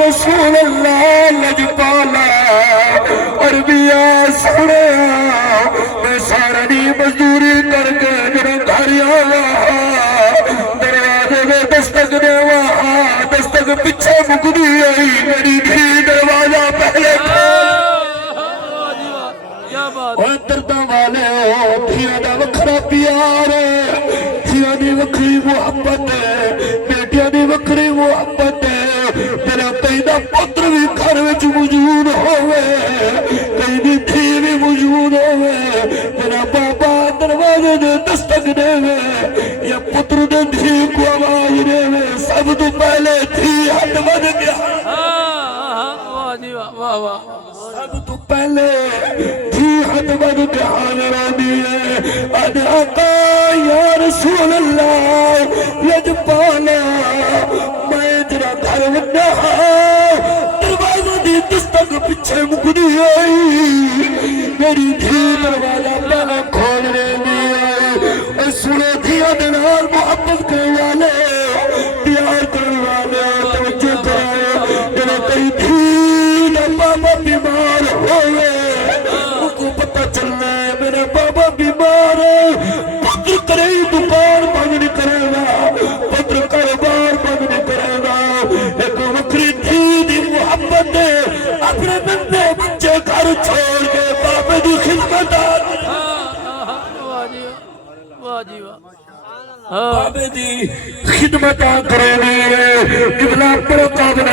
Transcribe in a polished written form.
رسول اللہ لجپالا اور بیا سونے میں سارا دی مزدوری کر کے میرے گھر آیا دروازے میں دستک دے وہاں دستک پیچھے مکدی آئی میری دھی دروازہ پہلے اور دردہ والے ہو دھیا دا وکھرا پیار دھیا دی وکھری محبت بیٹیا دی وکھری محبت میرا کئی دا پتر بھی گھر وچ موجود ہوئے کئی دی دھی بھی موجود ہوئے میرا بابا دروازے دے دستک دے یا پتر دے دھی کو آواز دے سب تو پہلے دھی ہاتھ بن گیا سب تو پہلے دھی ہاتھ بن کے حاضر آدھی ہے اد آقا یا رسول اللہ لجپالا میں تیرا گھر وڈا دروازہ دی دستک پیچھے مکدی آئی میری دھی دروازہ پہلے کھولنے دی آئی اور سنو دھیا دنار محبت کرنے والے پیار کرنے والے توجہ کرائے جنہوں کئی دھی بابا بیمار ہوئے ان کو پتہ چلنا ہے میرا بابا بیمار ہے پتر کرے دکان بند نہیں کرے گا پتر کاروبار بند نہیں کرے گا ایک وکری تھی دی محبت ہے اپنے بندے بچے گھر چھوڑ کے بابے دی خدمت بابے دی خدمت کرے گی قبلہ پر قابل